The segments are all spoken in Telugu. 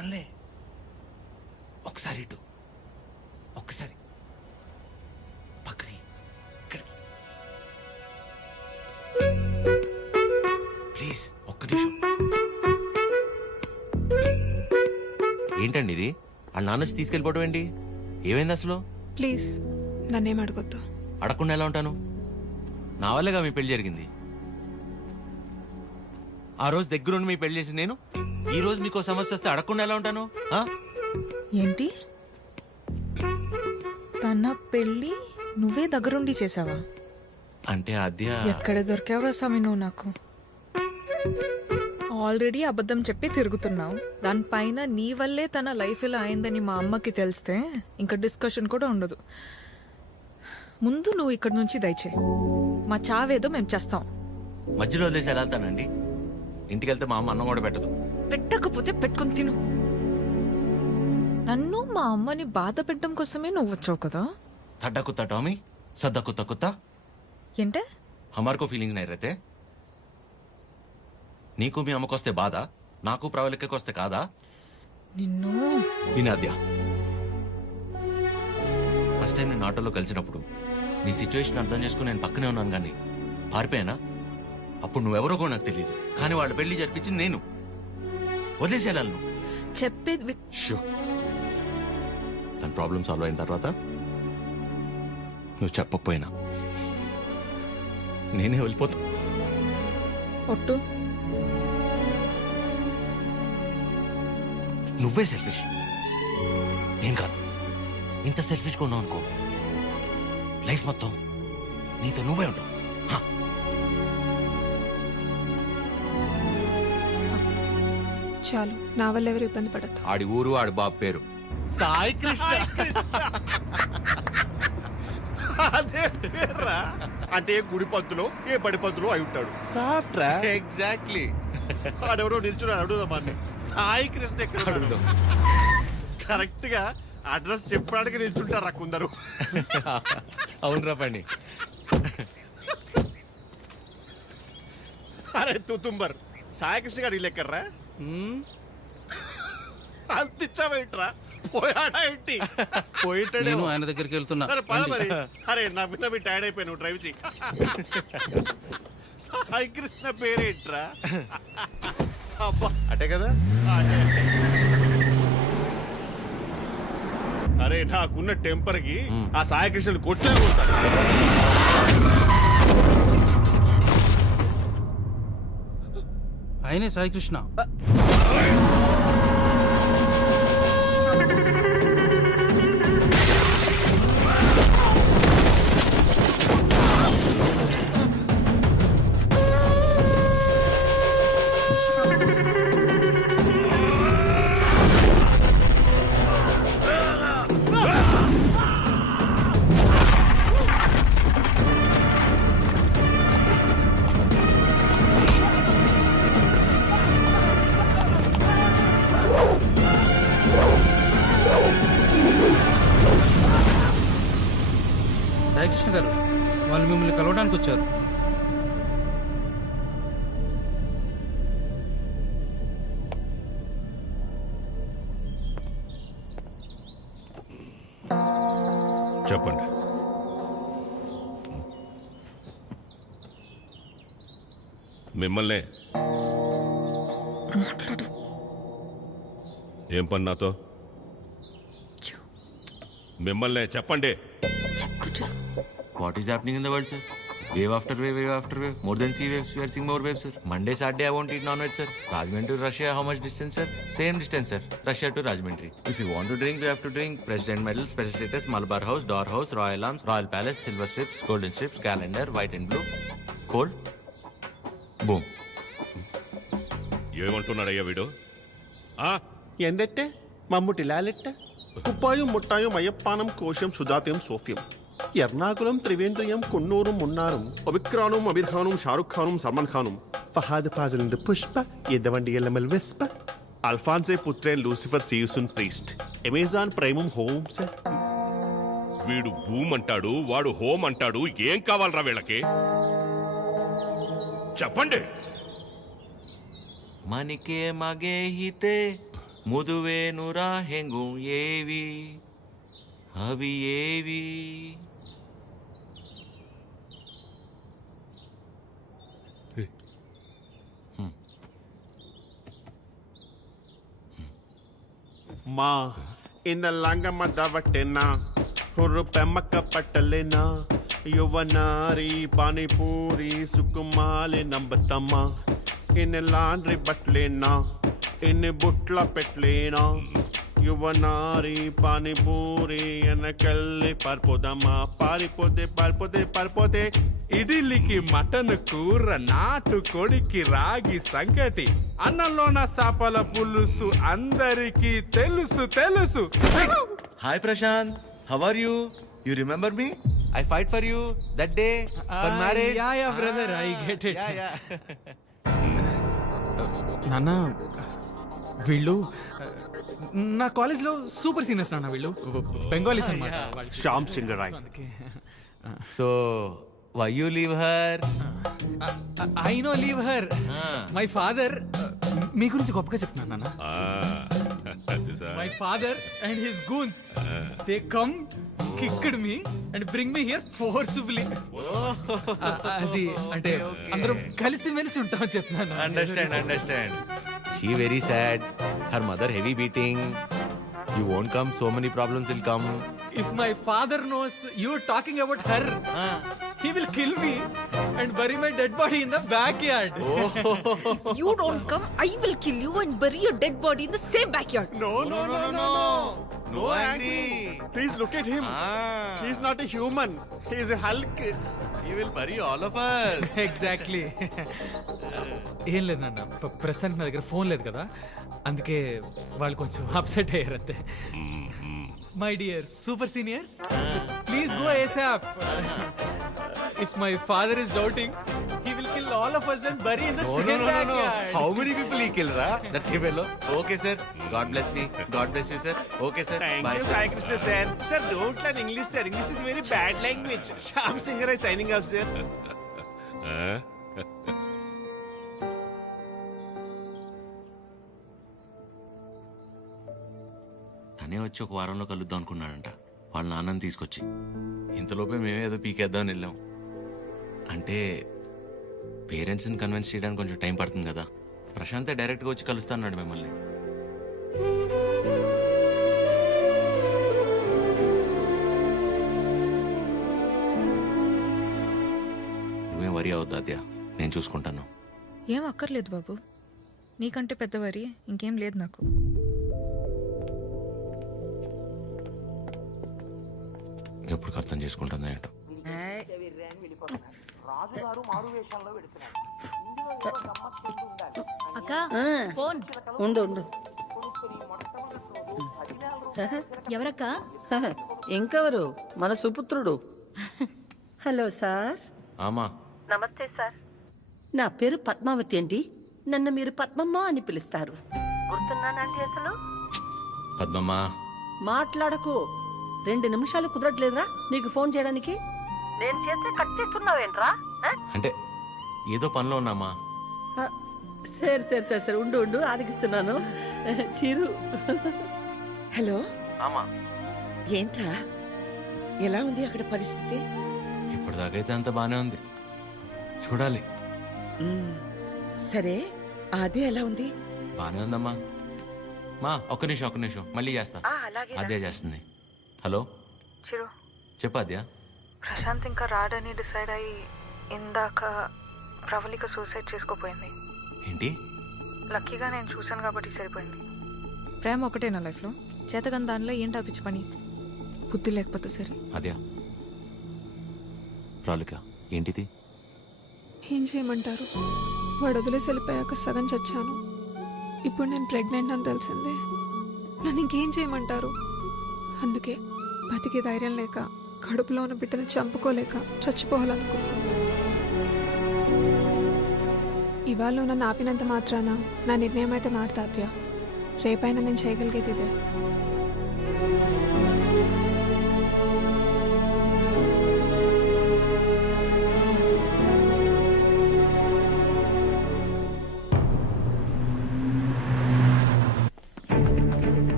మనలే. ఒకసారి ఇటు, ఒక్కసారి పక్కకి, ఇక్కడికి. ప్లీజ్ ఒక్క నిమిషం. ఏంటండి ఇది? ఆ నాన్న వచ్చి తీసుకెళ్ళిపోవడం ఏంటి? ఏమైంది అసలు? ప్లీజ్ నన్నేం అడగొద్దు. అడగకుండా ఎలా ఉంటాను? నా వల్లేగా మీ పెళ్లి జరిగింది. ఆ రోజు దగ్గరుండి మీ పెళ్లి చేసి నేను ఈ రోజు మీకు సమస్య వస్తే అడగకుండా ఎలా ఉంటాను? ఏంటి తన పెళ్ళి నువ్వే దగ్గరుండి చేసావా? అంటే అద్య ఎక్కడ దొరికావురా స్వామి నువ్వు నాకు? ఆల్రెడీ అబద్ధం చెప్పి తిరుగుతున్నావు. దానిపైన నీ వల్లే తన లైఫ్ ఇలా అయిందని మా అమ్మకి తెలిస్తే ఇంకా డిస్కషన్ కూడా ఉండదు. ముందు నువ్వు ఇక్కడి నుంచి దయచే. మా చావేదో మేము చేస్తాం. మధ్యలో వదిలేసి ఎలా వెళ్తానండి? ఇంటికి వెళ్తే మా అమ్మ అన్నం కూడా పెట్టదు. పెట్టకపోతే పెట్టుకుని తిను. నన్ను మా అమ్మని బాధ పెట్టడం కోసమే నువ్వు వచ్చావు కదా? थड्डा कुत्ता टॉमी, सद्दा कुत्ता कुत्ता. ఏంటే? हमारे को फीलिंग नहीं रहते. నీకు మీ అమ్మకు వస్తే బాధ, నాకు ప్రవళికకి వస్తే కాదా? నిన్ను వినాద్య, ఫస్ట్ టైం నేను ఆటోలో కలిసినప్పుడు నీ సిచ్యువేషన్ అర్థం చేసుకుని నేను పక్కనే ఉన్నాను, కానీ పారిపోయానా? అప్పుడు నువ్వెవరో కూడా నాకు తెలియదు, కానీ వాళ్ళ పెళ్లి జరిపించింది నేను. వదిలేసేయాలను చెప్పేది తన ప్రాబ్లం సాల్వ్ అయిన తర్వాత నువ్వు చెప్పకపోయినా నేనే వెళ్ళిపోతా. ఒట్టు. నువ్వే సెల్ఫిష్, నేను కాదు. ఇంత సెల్ఫిష్గా ఉన్నావు అనుకో, లైఫ్ మొత్తం నీతో నువ్వే ఉంటావు. చాలు, నా వల్ల ఎవరు ఇబ్బంది పడద్దు. ఆడి ఊరు ఆడి బాబు పేరు సాయి కృష్ణ. అదే పేర్రా. అంటే ఏ గుడి పంతులో ఏ బడి పంతులో అయి ఉంటాడు. సాఫ్ట్ రా. ఎగ్జాక్ట్లీ. ఆడెవడో నిల్చున్నాడు, అడుగుదాం అన్ని. సాయి కృష్ణ ఎక్కడ అడుగుదాం. కరెక్ట్ గా అడ్రస్ చెప్పడానికి నిల్చుంటారా కొందరు. అవునరా పండి. అరే తుతుంబర్, సాయి కృష్ణ గారు ఇల్లు ఎక్కడ్రా? అంతిచ్చావేంట్రా? పోయాడా ఏంటి? నేను ఆయన దగ్గరికి వెళ్తున్నా. సరే పద మరి. అరే నా మీద మీ టైర్డ్ అయిపోయి నువ్వు డ్రైవ్ చెయ్యి. సాయి కృష్ణ పేరేంట్రా? అబ్బా అటే కదా. అదే. అరే నాకున్న టెంపర్ కి ఆ సాయి కృష్ణుడు కొట్లే కొడతాడు. ఆయనే సాయికృష్ణ. సాయికృష్ణ గారు, వాళ్ళు మిమ్మల్ని కలవడానికి వచ్చారు. చెప్పండి. మిమ్మల్నే. ఏం పని నాతో? మిమ్మల్నే చెప్పండి. What is happening in the world, sir? Wave after wave, wave after wave. More than sea waves, we are seeing more waves, sir. Monday, Saturday, I won't eat non-veg, sir. Rajahmundry to Russia, how much distance, sir? Same distance, sir. Russia to Rajahmundry. If you want to drink, you have to drink. President Medal, Special Status, Malabar House, Door House, Royal Arms, Royal Palace, Silver Strips, Golden Strips, Calendar, White and Blue. Cold. Boom. ఏమంటున్నాడయ్యా వీడు? ఎందెట్టే మమ్ముటి లాలెట్ట కుప్పాయం ముట్టాయం అయ్యప్పానం కోశం సుధాత్యం సోఫ్యం ఎర్నాకులం త్రివేంద్రియం కున్నూరు మున్నారం ఒబిక్రానుం అబీర్ఖానుం షారుఖ్ ఖానుం సల్మాన్ ఖానుం ఫహాద్ ఫాజిల్ పుష్ప ఎద్దవండి ఎల్లమల్ వెస్ప అల్ఫాన్సే పుత్రేన్ లూసిఫర్ సీయుసున్ ప్రీస్ట్ అమెజాన్ ప్రైమం హోమ్ సార్. వీడు భూమ్ అంటాడు, వాడు హోమ్ అంటాడు. ఏం కావాలరా వీళ్ళకి? చెప్పండి. మనకే మగే హితే ముదువేనురా హెంగు ఏవి అవి ఏవి. మా ఇంద లంగమ్మ దవట్టెనా ಹುರು ಪೆಮ್ಮಕ್ಕ ಪಟ್ಟಲೆನ ಯುವನಾರಿ ಪಾನಿಪೂರಿ ಸುಕುಮಾಲೆ ನಂಬತಮ್ಮ ಇನ್ನು ಲಾಂಡ್ರಿ ಬಟ್ಲೇನಾ ಇನ್ನು ಬುಟ್ಲ ಪೆಟ್ಲೇನಾ యువనారి పానీపూరి వెనకెళ్ళి పారిపోదమ్మా పారిపోతే పారిపోతే పారిపోతే ఇడ్లీకి మటన్ కూర నాటు కొడికి రాగి సంగటి అన్నంలోన సాపల పులుసు అందరికీ తెలుసు తెలుసు. Hi Prashant, how are you? You remember me? I fight for you that day for marriage. Yeah brother, I get it. నాన్న, వీళ్ళు నా కాలేజ్లో సూపర్ సీనియర్స్ నాన్న. వీళ్ళు బెంగాలీస్ అన్నమాట. Shyam Singh Roy. So why you leave her? I no leave her. My father మీ గురించి గొప్పగా చెప్తున్నాను నాన్న. My father and his goons they come kicked me and bring me here forcefully. అది అంటే అందరం కలిసి మెలిసి ఉంటామని చెప్తున్నాను. Understand. She very sad. Her mother heavy beating. You won't come. So many problems will come. If my father knows you are talking about her, he will kill me and bury my dead body in the backyard. If you don't come, I will kill you and bury your dead body in the same backyard. No. No angry. Please look at him. He is not a human. He is a Hulk. He will bury all of us. Exactly. ఏం లేదన్న, ప్రస్తుతానికి నా దగ్గర ఫోన్ లేదు కదా, అందుకే వాళ్ళు కొంచెం అప్సెట్ అయ్యారు అంతే. My dear super seniors, please go ASAP. If my father is doubting, he will kill all of us and bury in the same backyard. How many people he kill, ra? That fellow. Okay, sir. God bless me. God bless you, sir. Okay, sir. Thank Bye, you, sir. Sai Krishna sir. Sir, don't learn English, sir. English is very bad language. Shyam Singh is signing off, sir. తనే వచ్చి ఒక వారంలో కలుద్దాం అనుకున్నాడంట వాళ్ళ నాన్నని తీసుకొచ్చి. ఇంతలోపే మేమే ఏదో పీకేద్దామని వెళ్ళాం. అంటే పేరెంట్స్ని కన్విన్స్ చేయడానికి కొంచెం టైం పడుతుంది కదా. ప్రశాంతే డైరెక్ట్గా వచ్చి కలుస్తా అన్నాడు మిమ్మల్ని. నువ్వేం వరి అవద్దు అద్యా, నేను చూసుకుంటాను. ఏం అక్కర్లేదు బాబు, నీకంటే పెద్దవారి ఇంకేం లేదు నాకు. ఎప్పుడు అర్థం చేసుకుంటుందా ఏంటో. అక్క ఫోన్ ఉండు ఉండు. ఎవరక్క? ఇంకెవరు? మన సుపుత్రుడు. Hello sir. ఆమా. నమస్తే సార్. నా పేరు పద్మావతి అండి. నన్ను మీరు పద్మమ్మ అని పిలుస్తారు. గుర్తున్నానండి అసలు? పద్మమ్మ. మాట్లాడకు. 2 నిమిషాలు కుదరట్లేదురా నీకు ఫోన్ చేయడానికి? నేను చేస్తే కట్ చేస్తున్నావేంట్రా? అంటే ఏదో పనిలో ఉన్నామా. సరే ఉండు ఉండు ఆదికిస్తున్నాను. చిరు. హలో. ఆమా. ఏంట్రా, ఎలా ఉంది అక్కడ పరిస్థితి? ఇప్పటిదాకైతే అంత బానే ఉంది, చూడాలి. సరే, అది ఎలా ఉంది? బానే ఉందమ్మా. మా ఒక్క నిమిషం మళ్ళీ చేస్తా. అదే చేస్తుంది. హలో చిరు, చెప్పద్యా. ప్రశాంత్ ఇంకా రాడని డిసైడ్ అయ్యి ఇందాక ప్రవళిక సూసైడ్ చేసుకోపోయింది. ఏంటి? లక్కీగా నేను చూశాను కాబట్టి సరిపోయింది. ప్రేమ ఒకటే నా లైఫ్లో, చేతగాని దానిలో ఏంటా పిచ్చి పని? బుద్ధి లేకపోతే సరే. అద్యా ప్రాలిక ఏంటిది? ఏం చేయమంటారు, వాడు వదిలేసి వెళ్ళిపోయాక సగం చచ్చాను. ఇప్పుడు నేను ప్రెగ్నెంట్ అని తెలిసిందే. నన్ను ఇంకేం చేయమంటారు? అందుకే బతికే ధైర్యం లేక, కడుపులో ఉన్న బిడ్డను చంపుకోలేక చచ్చిపోవాలనుకున్నాను. ఇవాళ నన్ను ఆపినంత మాత్రాన నా నిర్ణయం అయితే మారుతాత్యా. రేపైనా నేను చేయగలిగేది ఇదే.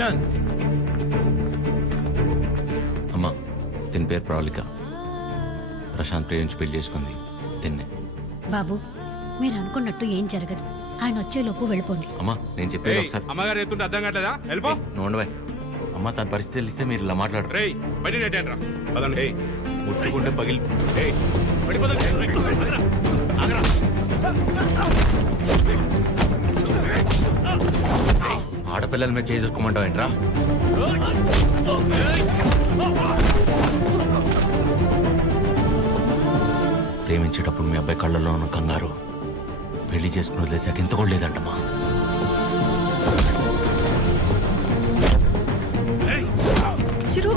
ప్రశాంత్ అమ్మా దీని పేరు ప్రవళిక. ప్రశాంత్ ప్రేమించి పెళ్లి చేసుకుంది తిన్నే. బాబు మీరు అనుకున్నట్టు ఏం జరగదు. ఆయన వచ్చేలోపు వెళ్ళిపోండి. అమ్మా నేను చెప్పేది ఒకసారి అమ్మగారు ఎత్తుంటే అర్థం కావట్లేదా? వెళ్ళిపో. నోండవాయ్. అమ్మ తన పరిస్థితి తెలిస్తే మీరు ఇలా మాట్లాడరు. రేయ్ బయట నెట్టండి రా. పదండి. ముట్టుకుంటే పగిలి ఏయ్ పడిపోదండి. ఆగరా. ఆడపిల్లల మీద చేసుకోమంటావు ఏంట్రా? ప్రేమించేటప్పుడు మీ అబ్బాయి కళ్ళల్లో ఉన్న కంగారు పెళ్లి చేసుకుని వదిలేసాక ఇంత కూడా లేదంటమ్మా. చిరు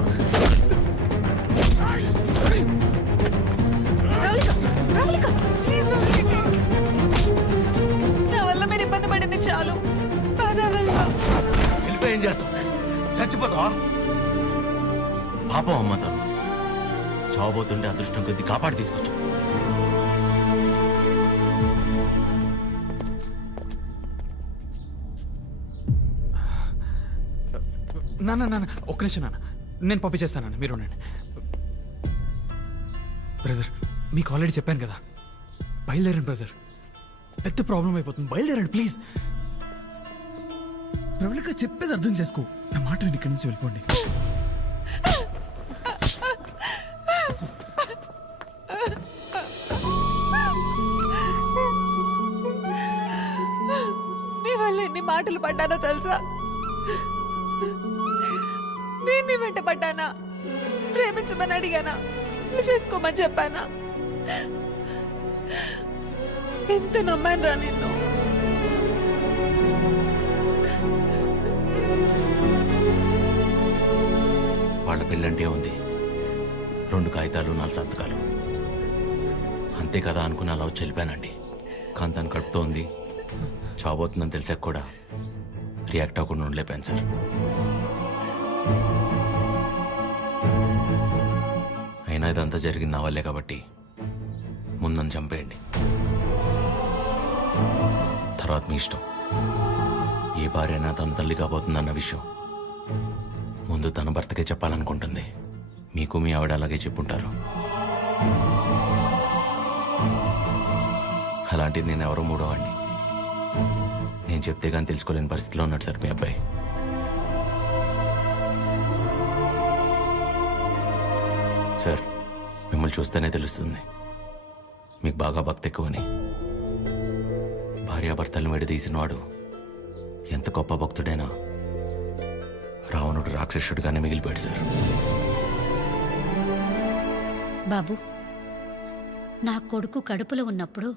ప్రవళిక ప్లీజ్ నా వల్ల మీరు ఇబ్బంది పడింది చాలు. వెళ్ళిపోయి ఏం చేస్తావు? చచ్చిపోతావా? పాపం అమ్మ తను చావబోతుంటే అదృష్టం కొద్ది కాపాడి తీసుకొచ్చు. నాన్న ఒక్క నిమిషం నాన్న, నేను పంపించేస్తాను, మీరు ఉండండి. బ్రదర్ మీకు ఆల్రెడీ చెప్పాను కదా, బయలుదేరండి బ్రదర్, పెద్ద ప్రాబ్లం అయిపోతుంది, బయలుదేరండి ప్లీజ్. ప్రవళిక చెప్పేది అర్థం చేసుకో, నా మాట విని ఇక్కడి నుంచి వెళ్ళిపోండి. నీ వల్ల ఎన్ని మాటలు పడ్డానో తెలుసా? నేను నీ వెంట పడ్డానా? ప్రేమించమని అడిగానా? పెళ్లి చేసుకోమని చెప్పానా? ఎంత నమ్మాను రా నిన్ను. వాళ్ళ పెళ్ళంటే ఉంది, 2 కాగితాలు 4 సంతకాలు అంతే కదా అనుకుని అలా వచ్చి వెళ్ళిపోయానండి. కానీ తను కడుపుతో ఉంది, చావబోతుందని తెలిసాక కూడా రియాక్ట్ అవ్వకుండా ఉండలేపాను సార్. అయినా ఇదంతా జరిగింది నా వల్లే కాబట్టి ముందు నన్ను చంపేయండి, తర్వాత మీ ఇష్టం. ఏ భార్య అయినా తన తల్లి కాబోతుందన్న విషయం ముందు తన భర్తకే చెప్పాలనుకుంటుంది. మీకు మీ ఆవిడ అలాగే చెప్పుంటారు. అలాంటిది నేను ఎవరో మూడోవాడిని. నేను చెప్తే కానీ తెలుసుకోలేని పరిస్థితిలో ఉన్నాడు సార్ మీ అబ్బాయి. సార్ మిమ్మల్ని చూస్తేనే తెలుస్తుంది మీకు బాగా భక్తి ఎక్కువని. భార్యాభర్తలను విడదీసినవాడు ఎంత గొప్ప భక్తుడైనా రావణుడు రాక్షసుడిగానే మిగిలిపోయాడు సార్. బాబు నా కొడుకు కడుపులో ఉన్నప్పుడు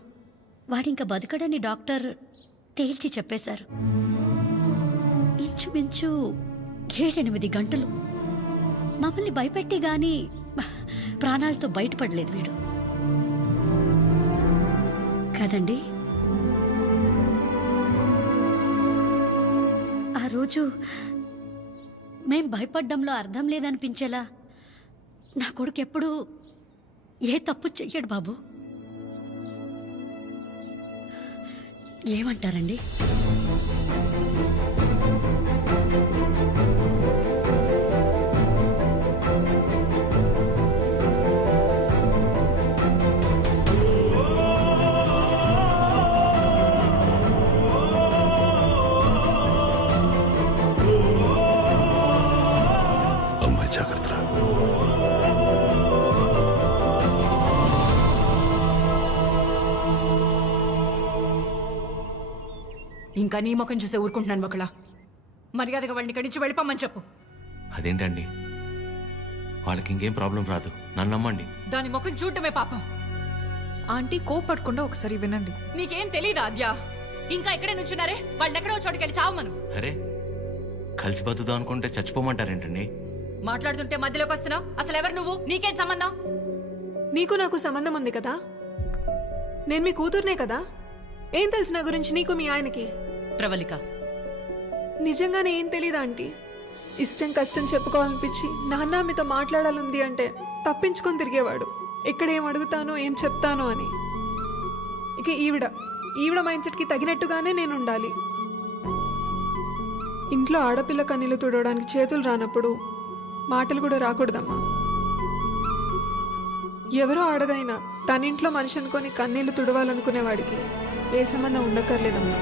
వాడింక బతకడని డాక్టర్ తేల్చి చెప్పేశారు. ఇంచుమించు 7-8 గంటలు మమ్మల్ని భయపెట్టి గాని ప్రాణాలతో బయటపడలేదు వీడు కదండి. ఆ రోజు మేం భయపడ్డంలో అర్థం లేదనిపించేలా నా కొడుకు ఎప్పుడూ ఏ తప్పు చెయ్యడు బాబు. ఏమంటారండి? అమ్మాయి జాగ్రత్త. ఇంకా నీ ముఖం చూసే ఊరుకుంటున్నాను ఒకళ్ళ. మర్యాదగా వాడిని ఇక్కడి నుంచి వెళ్ళిపోమని చెప్పు. అదేంటండి, వాళ్ళకి ఇంకేం ప్రాబ్లం రాదు, నన్ను నమ్మండి. దాని ముఖం చూడటమే పాపం. ఆంటీ కోపడకుండా ఒకసారి వినండి. నీకేం తెలీదా అద్యా? ఇంకా ఇక్కడే నుంచున్నారే, వాళ్ళని ఎక్కడో చోటుకెళ్ళి చావమను. అరే కలిసి బతుకుదాం అనుకుంటే చచ్చిపోమంటారేంటండి? మాట్లాడుతుంటే మధ్యలోకి వస్తున్నావు. అసలు ఎవరు నువ్వు? నీకేం సంబంధం? నీకు నాకు సంబంధం ఉంది కదా, నేను మీ కూతుర్నే కదా. ఏం తెలుసు నా గురించి నీకు మీ ఆయనకి? ప్రవళిక నిజంగానే ఏం తెలీదా ఆంటీ? ఇష్టం కష్టం చెప్పుకోవాలనిపించి నాన్న మీతో మాట్లాడాలంది అంటే తప్పించుకొని తిరిగేవాడు. ఎక్కడ ఏం అడుగుతానో ఏం చెప్తానో అని. ఇక ఈవిడ మైండ్ సెట్కి తగినట్టుగానే నేను ఉండాలి. ఇంట్లో ఆడపిల్ల కన్నీళ్లు తుడవడానికి చేతులు రానప్పుడు మాటలు కూడా రాకూడదమ్మా. ఎవరో ఆడదైనా తన ఇంట్లో మనిషి అనుకొని కన్నీళ్లు తుడవాలనుకునేవాడికి ఏ సంబంధం ఉండక్కర్లేదమ్మా.